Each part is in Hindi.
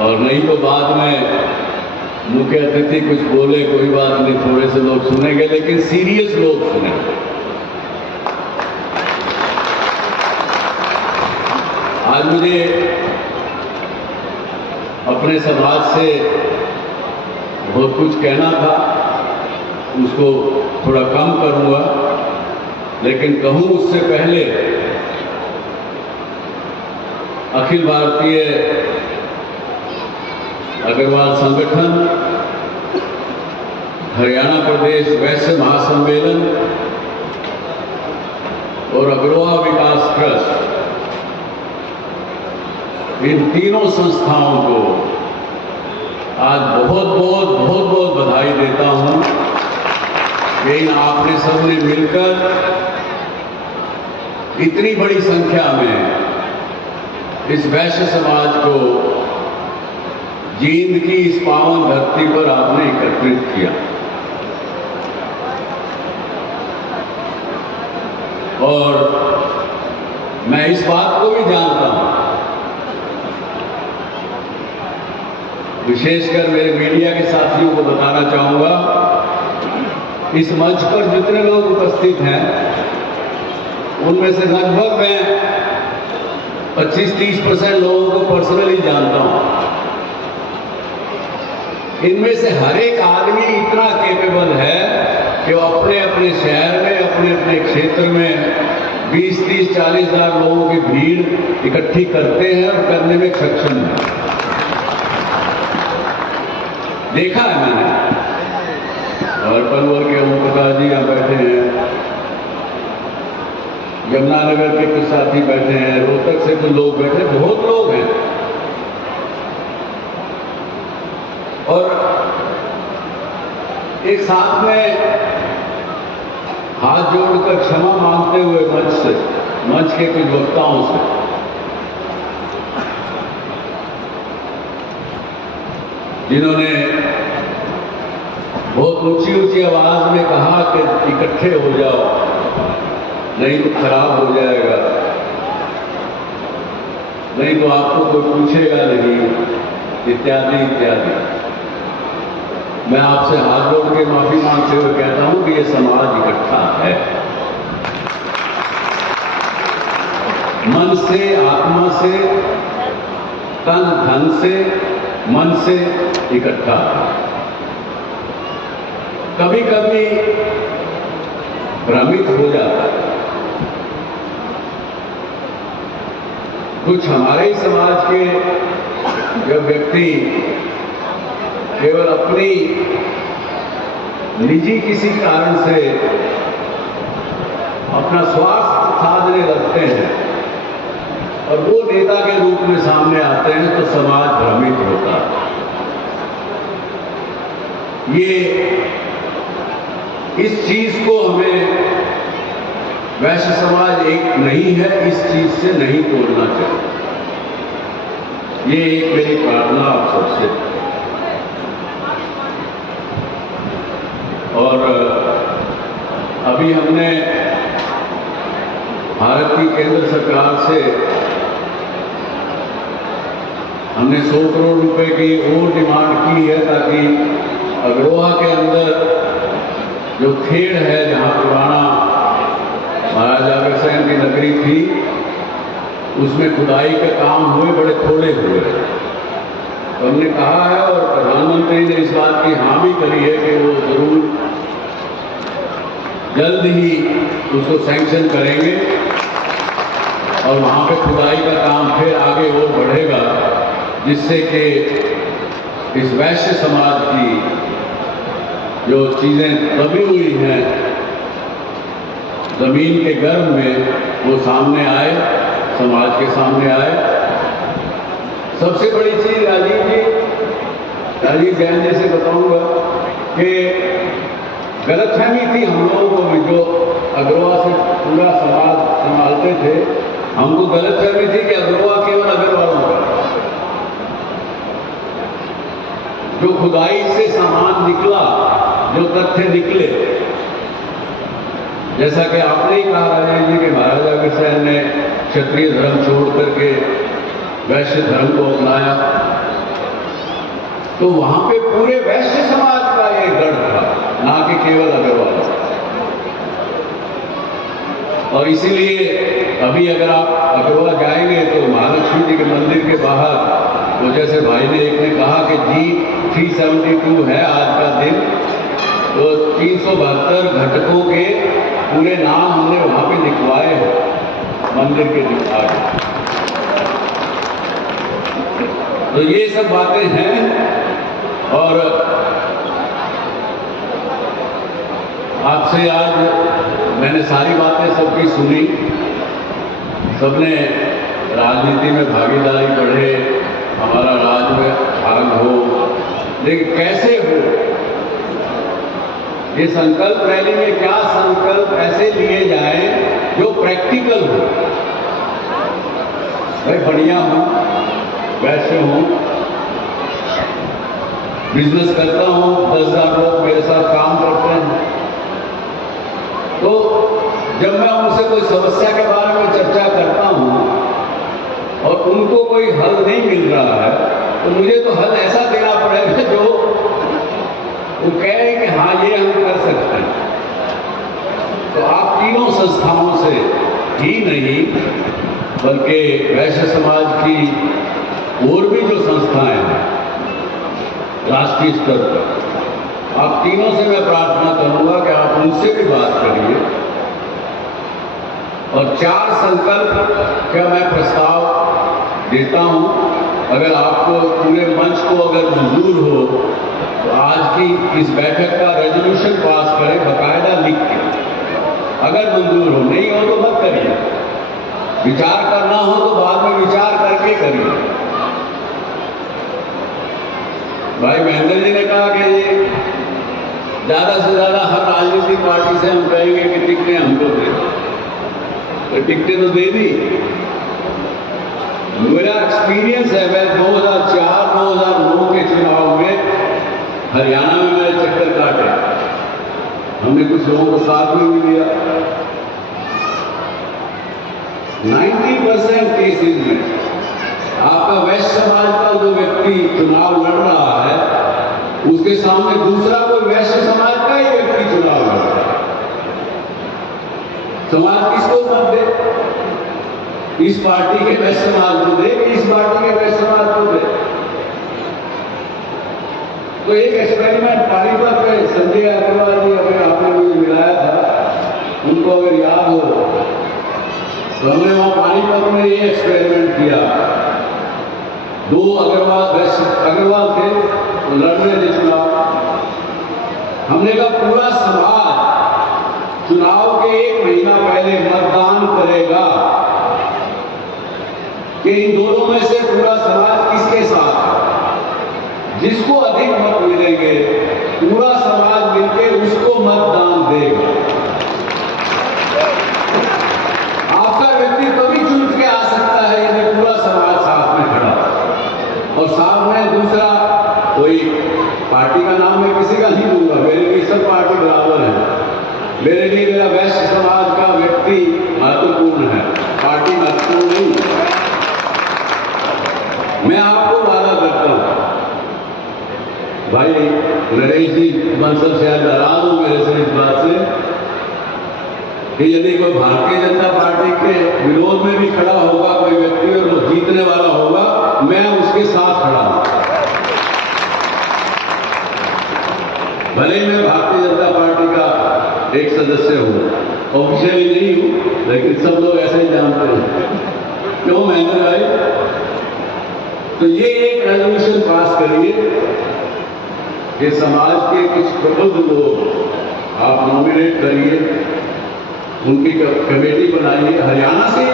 और नहीं तो बाद में मुख्य अतिथि कुछ बोले, कोई बात नहीं, थोड़े से लोग सुनेंगे, लेकिन सीरियस लोग सुनेंगे। आज मुझे अपने समाज से बहुत कुछ कहना था, उसको थोड़ा कम करूंगा, लेकिन कहूं उससे पहले अखिल भारतीय अग्रवाल संगठन, हरियाणा प्रदेश वैश्य महासम्मेलन और अग्रवा विकास ट्रस्ट, इन तीनों संस्थाओं को आज बहुत बहुत बधाई देता हूं कि इन आपने सबने मिलकर इतनी बड़ी संख्या में इस वैश्य समाज को जींद की इस पावन धरती पर आपने एकत्रित किया। और मैं इस बात को भी जानता हूं, विशेषकर मेरे मीडिया के साथियों को बताना चाहूंगा, इस मंच पर जितने लोग उपस्थित हैं उनमें से लगभग मैं 25-30% लोगों को पर्सनली जानता हूं। इनमें से हर एक आदमी इतना कैपेबल है कि वो अपने अपने शहर में, अपने अपने क्षेत्र में 20, 30, 40 हजार लोगों की भीड़ इकट्ठी करते हैं और करने में सक्षम है। देखा है मैंने। और पनवल के ओम प्रकाश जी यहाँ बैठे हैं, यमुनानगर के कुछ साथी बैठे हैं, रोहतक से कुछ लोग बैठे, बहुत लोग हैं। और एक साथ में हाथ जोड़कर क्षमा मांगते हुए मंच के कुछ वक्ताओं से, जिन्होंने बहुत ऊंची आवाज में कहा कि इकट्ठे हो जाओ, नहीं तो खराब हो जाएगा, नहीं तो आपको कोई पूछेगा नहीं, इत्यादि इत्यादि। मैं आपसे हाथ जोड़ के माफी मांगते हुए कहता हूं कि ये समाज इकट्ठा है, मन से, आत्मा से, तन धन से, मन से इकट्ठा है। कभी कभी भ्रमित हो जाता है। कुछ हमारे ही समाज के जो व्यक्ति केवल अपनी निजी किसी कारण से अपना स्वार्थ साधने लगते हैं और वो नेता के रूप में सामने आते हैं, तो समाज भ्रमित होता है। इस चीज को हमें, वैश्य समाज एक नहीं है, इस चीज से नहीं तोड़ना चाहिए। ये एक मेरी प्रार्थना आप सबसे। और अभी हमने भारत की केंद्र सरकार से हमने 100 करोड़ रुपए की और डिमांड की है, ताकि अग्रोहा के अंदर जो खेड़ है, जहां पुराना महाराजा अग्रसेन की नगरी थी, उसमें खुदाई के काम हुए, बड़े थोड़े हुए। तो हमने कहा है और प्रधानमंत्री ने इस बात की हामी करी है कि वो जरूर जल्द ही उसको सैंक्शन करेंगे और वहां पे खुदाई का काम फिर आगे और बढ़ेगा, जिससे कि इस वैश्य समाज की जो चीजें दबी हुई हैं जमीन के गर्भ में, वो सामने आए, समाज के सामने आए। सबसे बड़ी चीज राजीव जैन जी से बताऊंगा कि गलतफहमी थी हम लोगों को भी, जो अग्रवा से पूरा समाज संभालते थे, हमको गलतफहमी थी कि अग्रवा केवल अग्रवालों का। जो खुदाई से सामान निकला, जो तथ्य निकले, जैसा कि आपने ही कहा राजेश जी के महाराजा अग्रसेन ने क्षत्रिय धर्म छोड़ करके वैश्य धर्म को अपनाया, तो वहां पे पूरे वैश्य समाज का ये गढ़ था, ना कि केवल अग्रवाल। और इसीलिए अभी अगर आप अग्रवाल जाएंगे तो महालक्ष्मी जी के मंदिर के बाहर, वो जैसे भाई ने एक ने कहा कि G372 है आज का दिन, तो 372 घटकों के पूरे नाम हमने वहां पे लिखवाए हैं, मंदिर के लिखवाए। तो ये सब बातें हैं। और आपसे आज मैंने सारी बातें सबकी सुनी, सबने राजनीति में भागीदारी बढ़े, हमारा राज में भाग हो, लेकिन कैसे हो, ये संकल्प रैली में क्या संकल्प ऐसे लिए जाए जो प्रैक्टिकल हो। भाई बढ़िया हूं, वैसे हूं, बिजनेस करता हूं, 10,000 लोग मेरे साथ काम करते हैं, तो जब मैं उनसे कोई समस्या के बारे में चर्चा करता हूं और उनको कोई हल नहीं मिल रहा है, तो मुझे तो हल ऐसा देना पड़ेगा जो वो कहे कि हाँ ये हम कर सकते हैं। तो आप तीनों संस्थाओं से ही नहीं बल्कि वैश्य समाज की और भी जो संस्थाएं हैं राष्ट्रीय स्तर पर, आप तीनों से मैं प्रार्थना करूंगा कि आप उनसे भी बात करिए और 4 संकल्प का मैं प्रस्ताव देता हूं। अगर आपको पूरे मंच को अगर मंजूर हो तो आज की इस बैठक का रेजोल्यूशन पास करें बाकायदा लिख के। अगर मंजूर हो, नहीं हो तो मत करिए। विचार करना हो तो बाद में विचार करके करिए। भाई महेंद्र जी ने कहा कि ये ज्यादा से ज्यादा हर राजनीतिक पार्टी से हम कहेंगे कि टिकटें हमको दे, तो टिकटें तो दे दी। मेरा एक्सपीरियंस है, मैं 2004-2009 के चुनाव में हरियाणा में मैंने चक्कर काटे, हमने कुछ लोगों को साथ में भी लिया। 90% केसेज में आपका वैश्य समाज का जो व्यक्ति चुनाव लड़ रहा है, उसके सामने दूसरा कोई वैश्य समाज का ही व्यक्ति चुनाव लड़ रहा है। समाज किसको मत दे? इस पार्टी के वैश्य समाज को दे, इस पार्टी के वैश्य समाज को दे। तो एक एक्सपेरिमेंट पानीपत में संजय अग्रवाल जी अगर आपने मुझे मिलाया था, उनको अगर याद हो तो हमने वहां पानीपत में ये एक्सपेरिमेंट किया। 2 अग्रवाल थे, लड़ रहे थे चुनाव। हमने कहा पूरा समाज चुनाव के 1 महीना पहले मतदान करेगा कि इन दोनों में से पूरा समाज किसके साथ है। जिसको अधिक मत मिलेंगे पूरा समाज मिलकर उसको मतदान देगा। आपका व्यक्ति तभी चुन के आ सकता है यदि पूरा समाज साथ में खड़ा हो। और साथ में दूसरा कोई पार्टी का नाम मैं किसी का नहीं दूंगा, मेरे लिए सब पार्टी बराबर है। मेरे लिए मेरा वैश्य समाज का व्यक्ति महत्वपूर्ण है, पार्टी महत्वपूर्ण नहीं। मैं आपको वादा करता हूं, भाई नरेश जी बंसल शायद नाराज हो मेरे से इस बात से कि यदि कोई भारतीय जनता पार्टी के विरोध में भी खड़ा होगा कोई व्यक्ति और वो जीतने वाला होगा, मैं उसके साथ खड़ा हूं। भले मैं भारतीय जनता पार्टी का एक सदस्य हूं, ऑफिशियली नहीं हूं, लेकिन सब लोग ऐसे ही जानते हैं। क्यों महेंद्र भाई? तो ये एक रेजोल्यूशन पास करिए कि समाज के कुछ प्रबुद्ध लोग आप नॉमिनेट करिए, उनकी कमेटी बनाइए, हरियाणा से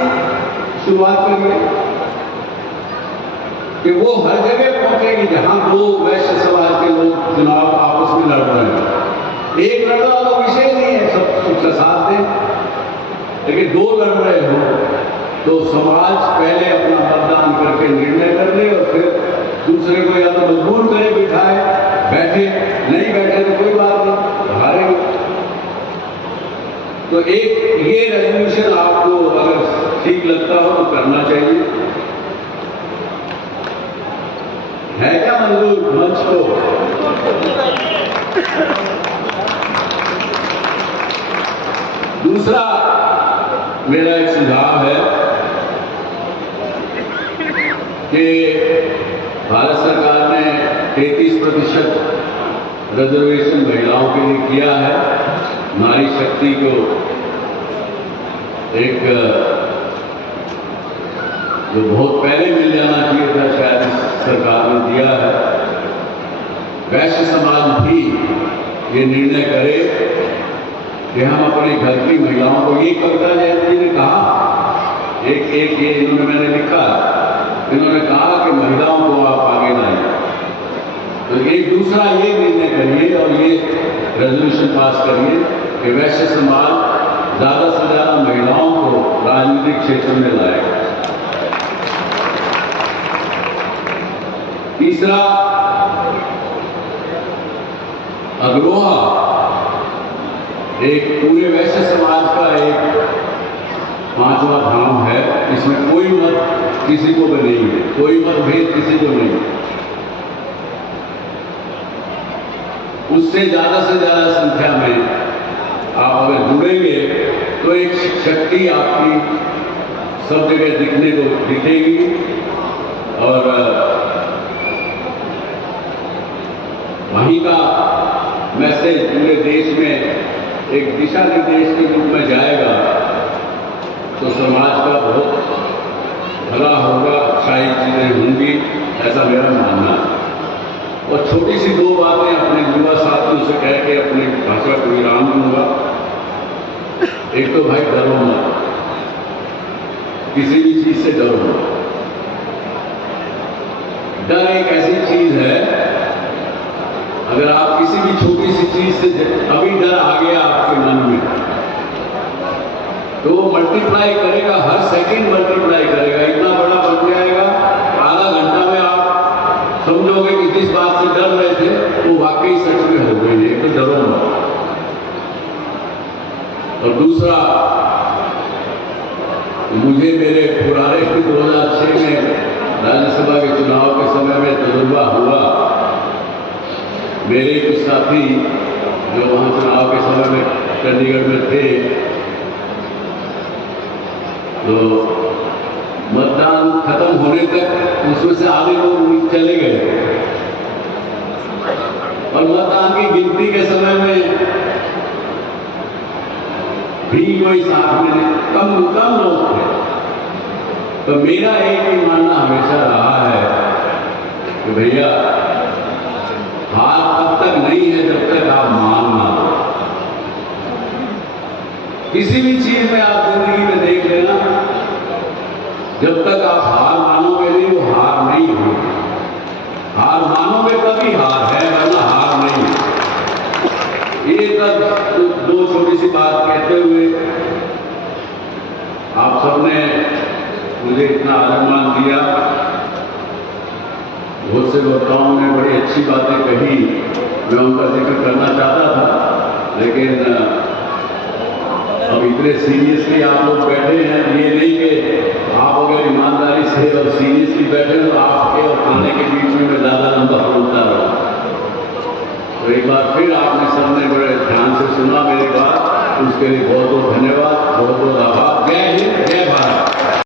शुरुआत करिए कि वो हर जगह पहुंचेगी जहां 2 वैश्य समाज के लोग चुनाव आपस में लड़ रहे हैं। एक लड़ रहा तो विषय नहीं है, सबका साथ दें, लेकिन 2 लड़ रहे हो तो समाज पहले अपना मतदान करके निर्णय कर ले और फिर दूसरे को या तो मजबूर करे, बिठाए, बैठे, नहीं बैठे तो कोई बात नहीं, हारेंगे। तो एक ये रेजोल्यूशन आपको अगर ठीक लगता हो तो करना चाहिए। है क्या मंजूर मंच को? दूसरा मेरा एक सुझाव है कि भारत सरकार ने 33% रिजर्वेशन महिलाओं के लिए किया है। नारी शक्ति को एक जो बहुत पहले मिल जाना चाहिए था, शायद इस सरकार ने दिया है। वैश्य समाज भी ये निर्णय करे कि हम अपने घर की महिलाओं को, ये कविता जयंती जी ने कहा, एक ये इन्होंने मैंने लिखा, इन्होंने कहा कि महिलाओं को आप आगे लाएं। तो एक दूसरा ये निर्णय करिए और ये रेजोल्यूशन पास करिए कि वैश्य समाज ज्यादा से ज्यादा महिलाओं को राजनीतिक क्षेत्र में लाए। तीसरा, अग्रोहा एक पूरे वैश्य समाज का एक 5वां धाम है। इसमें कोई मत किसी को भी नहीं है, कोई मतभेद किसी को नहीं। उससे ज्यादा से ज्यादा संख्या में आप अगर जुड़ेंगे तो एक शक्ति आपकी सब जगह दिखने को दिखेगी और वहीं का मैसेज पूरे देश में एक दिशा निर्देश के रूप में जाएगा तो समाज का बहुत भला होगा, अच्छाई चीजें होंगी, ऐसा मेरा मानना है। और छोटी सी 2 बातें अपने युवा साथियों से कह के अपनी भाषा को विराम दूंगा। एक तो भाई डरो मत, किसी भी चीज से डरो मत। डर एक ऐसी चीज है, अगर आप किसी भी छोटी सी चीज से अभी डर आ गया आपके मन में तो वो मल्टीप्लाई करेगा, हर सेकंड मल्टीप्लाई करेगा, इतना बड़ा बन जाएगा। आधा घंटा में आप समझोगे कि जिस बात से डर रहे थे वो वाकई सच में हो गई है। तो डरो मत। और दूसरा, मुझे मेरे पुराने 2006 में राज्यसभा के चुनाव के समय में तजुर्बा हुआ। मेरे कुछ साथी जो वहां चुनाव के समय में चंडीगढ़ में थे, तो मतदान खत्म होने तक उसमें से आधे लोग चले गए और मतदान की गिनती के समय में भी कोई साथ में कम लोग थे। तो मेरा एक ही मानना हमेशा रहा है कि भैया हार तब तक नहीं है जब तक आप मानना। किसी भी चीज में आप जिंदगी में देख लेना, जब तक आप हार मानोगे नहीं वो हार नहीं होगी। हार मानोगे तभी हार है, वरना हार नहीं। ये तक 2 छोटी सी बात कहते हुए आप सबने मुझे इतना आदर मान दिया। बहुत से वक्ताओं ने बड़ी अच्छी बातें कही, मैं उनका जिक्र करना चाहता था, लेकिन अब इतने सीरियसली आप लोग बैठे हैं, ये नहीं कि आप अगर ईमानदारी से और सीरियसली बैठे तो आपके और खाने के बीच में मैं ज्यादा लंबा बोलता रहा। तो एक बार फिर आपने सबने बड़े ध्यान से सुना मेरी बात, उसके लिए बहुत बहुत धन्यवाद, बहुत बहुत आभार। जय हिंद, जय भारत।